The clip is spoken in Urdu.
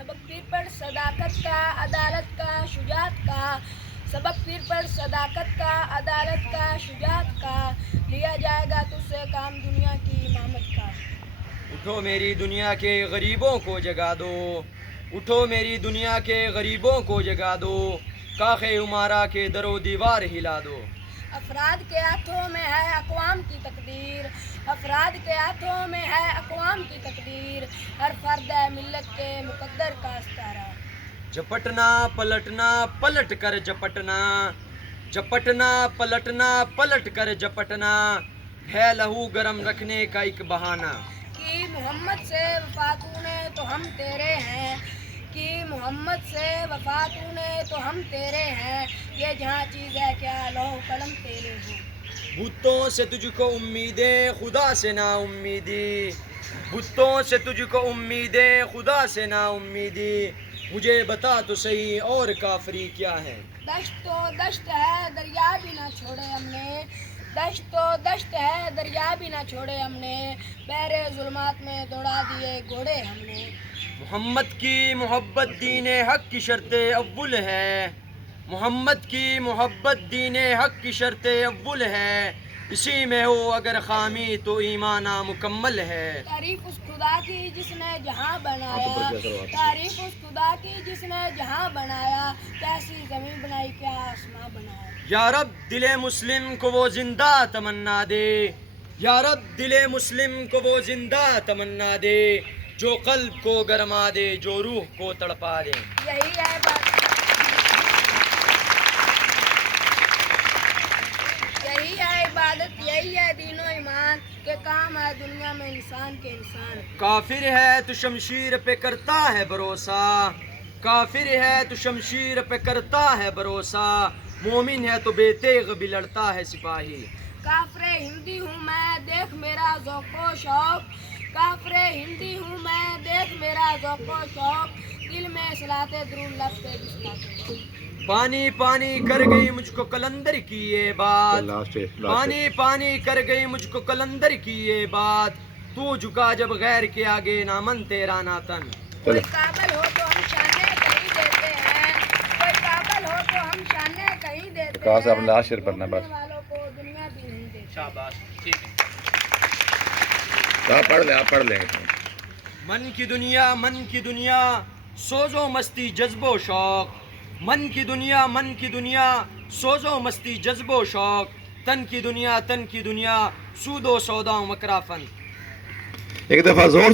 سبق پھر پڑھ صداقت کا، عدالت کا، شجاعت کا، سبق پھر پڑھ صداقت کا، عدالت کا، شجاعت کا، لیا جائے گا تجھ سے کام دنیا کی امامت کا۔ اٹھو میری دنیا کے غریبوں کو جگا دو، اٹھو میری دنیا کے غریبوں کو جگا دو، کاخ عمارہ کے در و دیوار ہلا دو۔ افراد کے ہاتھوں میں ہے اقوام کی تقدیر، افراد کے ہاتھوں میں ہے اقوام کی تقدیر، ہر فرد ہے ملت کے مقدر کا استارہ۔ جپٹنا پلٹنا پلٹ کر جپٹنا، جپٹنا پلٹنا پلٹ کر جپٹنا، ہے لہو گرم رکھنے کا ایک بہانہ۔ کہ محمد سے وفا تو نے تو ہم تیرے ہیں، کہ محمد سے وفا تو نے تو ہم تیرے ہیں، یہ جہاں چیز ہے کیا لوح قلم تیرے ہیں۔ بتوں سے تجھ کو امیدیں خدا سے نا امیدی، بتوں سے تجھ کو امیدیں خدا سے نا امیدی، مجھے بتا تو صحیح اور کافری کیا ہے۔ دشت و دشت ہے دریا بھی نہ چھوڑے ہم نے، دشت و دشت ہے دریا بھی نہ چھوڑے ہم نے، بحر ظلمات میں دوڑا دیے گھوڑے ہم نے۔ محمد کی محبت دین حق کی شرط اول ہے، محمد کی محبت دین حق کی شرط اول ہے، اسی میں ہو اگر خامی تو ایمان مکمل ہے۔ تعریف اس خدا کی جس نے جہاں بنایا، تعریف اس خدا کی جس نے جہاں بنایا، کیسی زمین بنائی کیا آسمان بنایا۔ یا رب دل مسلم کو وہ زندہ تمنا دے، یا رب دل مسلم کو وہ زندہ تمنا دے، جو قلب کو گرما دے، جو روح کو تڑپا دے۔ یہی ہے بات، یہی ہے عبادت، یہی ہے دین و ایمان، کہ کام ہے دنیا میں انسان کے انسان۔ کافر ہے تو شمشیر پہ کرتا ہے بھروسہ، کافر ہے تو شمشیر پہ کرتا ہے بھروسہ، مومن ہے تو بے تیغ بھی لڑتا ہے سپاہی۔ کافر ہندی ہوں میں دیکھ میرا ذوق و شوق، کافر ہندی ہوں میں دیکھ میرا ذوق و شوق، دل میں صلاۃ درود لب پہ بسمل۔ پانی پانی کر گئی مجھ کو کلندر کی یہ بات، پانی پانی کر گئی مجھ کو کلندر کی یہ بات، تو جھکا جب غیر کے آگے نہ من تیرا نہ تن۔ کوئی قابل ہو تو ہم شانے کہیں دیتے ہیں، کوئی قابل ہو تو ہم شانے کہیں دیتے ہیں، ڈھونڈنے والوں کو دنیا بھی نہیں دیتی۔ شاباش، ٹھیک ہے۔ آپ پڑھ لیں، آپ پڑھ لیں۔ من کی دنیا، من کی دنیا، سوز و مستی جذب و شوق، من کی دنیا، من کی دنیا، سوز و مستی جذب و شوق، تن کی دنیا، تن کی دنیا، سود و سودا و مکرا فن۔ ایک دفعہ زور